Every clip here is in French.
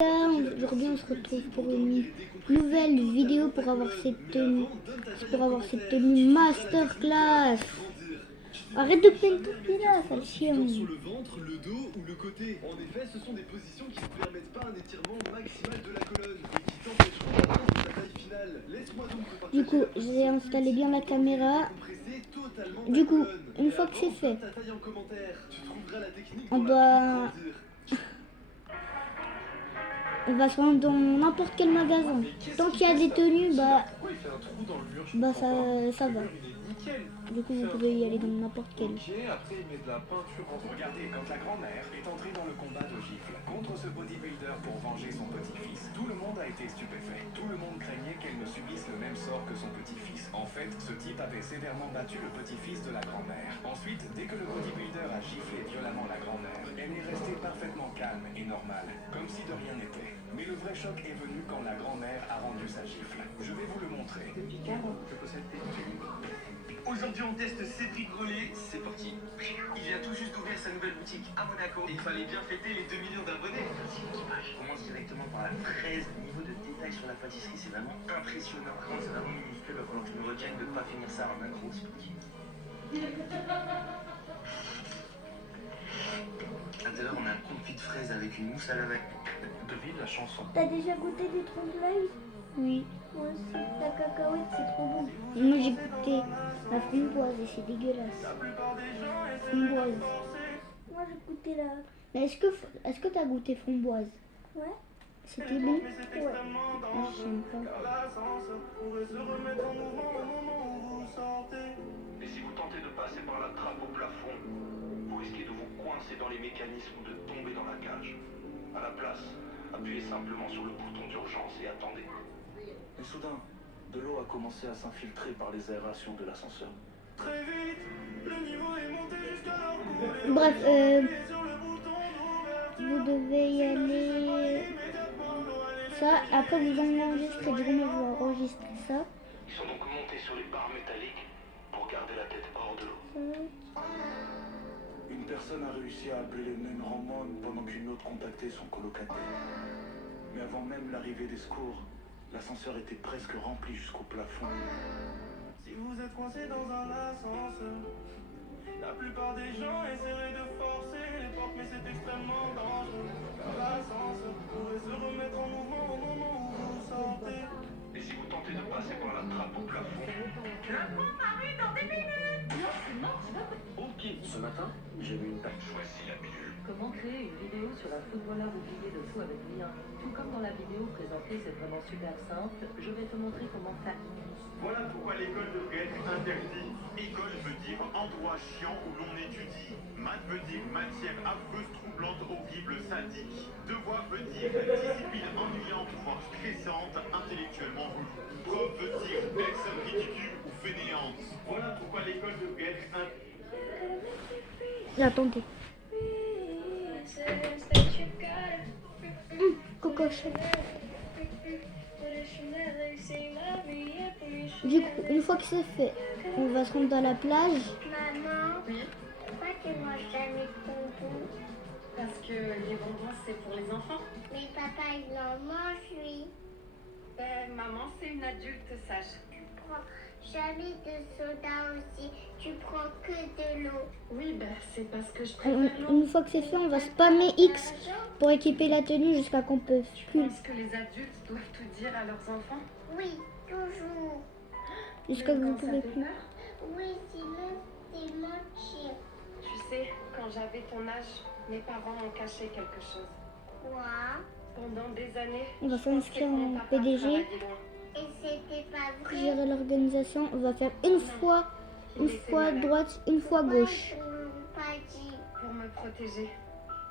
Aujourd'hui on se retrouve pour une nouvelle vidéo pour avoir cette tenue, masterclass. Arrête de peindre ton pied là, sale chien. Sur le ventre, le dos ou le côté. En effet, ce sont des positions qui ne permettent pas un étirement maximal de la colonne et qui t'empêcheront d'atteindre ta taille finale. Laisse-moi donc te partager. Du coup, j'ai installé bien la caméra. Du coup, une fois que c'est fait, on va se rendre dans n'importe quel magasin. Tant qu'il y a des tenues, bah ça va. Du coup, vous pouvez y aller dans n'importe quel. Après, il met de la peinture. Regardez, quand la grand-mère est entrée dans le combat de gifle contre ce bodybuilder pour venger son petit-fils, tout le monde a été stupéfait. Tout le monde craignait qu'elle ne subisse le même sort que son petit-fils. En fait, ce type avait sévèrement battu le petit-fils de la grand-mère. Ensuite, dès que le bodybuilder a giflé violemment la grand-mère, elle est restée parfaitement calme et normale, comme si de rien n'était. Mais le vrai choc est venu quand la grand-mère a rendu sa gifle. Je vais vous le montrer. Depuis 40 ans, je possède des tenues. Aujourd'hui on teste Cédric Grolet, c'est parti. Il vient tout juste d'ouvrir sa nouvelle boutique à Monaco et il fallait bien fêter les 2 millions d'abonnés. On commence directement par la fraise. Le niveau de détail sur la pâtisserie c'est vraiment impressionnant. Comment c'est vraiment minuscule, il va falloir que je me retienne de ne pas finir ça en un gros spaghetti. À l'intérieur on a un confit de fraises avec une mousse à la vache. Devine la chanson. T'as déjà goûté du trompe-l'œil? Oui. Moi aussi. La cacahuète, c'est trop bon. Moi, j'ai goûté la framboise et c'est dégueulasse. Framboise. Moi, j'ai goûté la... Mais est-ce que t'as goûté framboise? Ouais. C'était bon? Ouais. Moi, j'aime pas. Et si vous tentez de passer par la trappe au plafond, vous risquez de vous coincer dans les mécanismes ou de tomber dans la cage. À la place, appuyez simplement sur le bouton d'urgence et attendez. Et soudain, de l'eau a commencé à s'infiltrer par les aérations de l'ascenseur. Très vite, le niveau est monté jusqu'à la Bref, vous devez y aller. Ça, après vous enregistrez, du coup, moi je vais enregistrer ça. Ils sont donc montés sur les barres métalliques pour garder la tête hors de l'eau. Une personne a réussi à appeler le 911 pendant qu'une autre contactait son colocataire. Mais avant même l'arrivée des secours, l'ascenseur était presque rempli jusqu'au plafond. Si vous êtes coincé dans un ascenseur, la plupart des gens essaieraient de forcer les portes, mais c'est extrêmement dangereux. Car l'ascenseur pourrait se remettre en mouvement au moment où vous sortez. Et si vous tentez de passer par la trappe au plafond, la pompe arrive dans 10 minutes. Non, c'est mort, tu vas pas... Ok, ce matin, j'ai vu une tache. Voici la pilule. Comment créer une vidéo sur un footballeur oublié de fou avec lien? Tout comme dans la vidéo présentée, c'est vraiment super simple. Je vais te montrer comment faire. Voilà pourquoi l'école devrait être interdite. École veut dire endroit chiant où l'on étudie. Maths veut dire matière affreuse, troublante, horrible, sadique. Devoir veut dire discipline ennuyante, voire stressante, intellectuellement relou. Prof veut dire personne ridicule ou fainéante. Voilà pourquoi l'école devrait être interdite. Attendez. Cocoche. Du coup, une fois que c'est fait, on va se rendre à la plage. Maman, Oui, pourquoi tu manges jamais de bonbons? parce que les bonbons, c'est pour les enfants. Mais papa, il en mange, lui. Maman, c'est une adulte sage. Tu prends jamais de soda aussi. Tu prends que de l'eau. Oui, c'est parce que je préfère l'eau. Une fois que c'est fait, on va spammer X pour équiper la tenue jusqu'à qu'on peut Je plus. pense que les adultes doivent tout dire à leurs enfants. Oui, toujours. Jusqu'à que Même vous quand ça pouvez fait plus. peur. Oui, sinon c'est mentir. Tu sais, quand j'avais ton âge, mes parents ont caché quelque chose. Quoi? Pendant des années, On va je pensais s'inscrire que mon en papa PDG. travaillait loin. Et c'était pas vrai. Gérer l'organisation, on va faire une fois droite, une fois Pourquoi gauche. ils l'ont pas dit? Pour me protéger.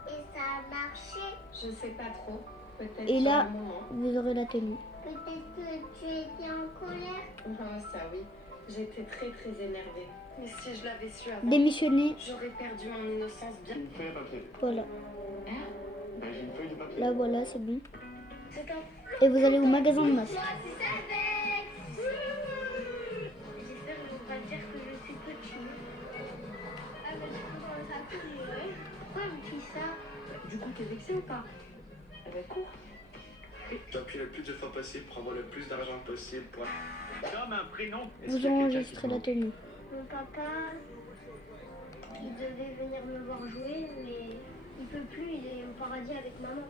Et ça a marché. Je sais pas trop. Peut-être Et sur là, le moment. vous aurez la tenue. Peut-être que tu étais en colère. Ah, ça oui. J'étais très très énervée. Mais si je l'avais su avant, Démissionner, j'aurais perdu mon innocence bien. Une feuille de papier. voilà. J'ai une feuille de papier. Là, voilà, c'est bon. C'est comme... Et vous allez au magasin de masques. J'espère que je vais dire que je suis petit. Ah, mais du coup, dans le sac, pourquoi elle me dit ça? Du coup, t'es vexée ou pas? Eh ben, cours. J'appuie le plus de fois possible pour avoir le plus d'argent possible pour... Comme un prénom. Vous enregistrez la tenue. Mon papa, il devait venir me voir jouer, mais il peut plus, il est au paradis avec maman.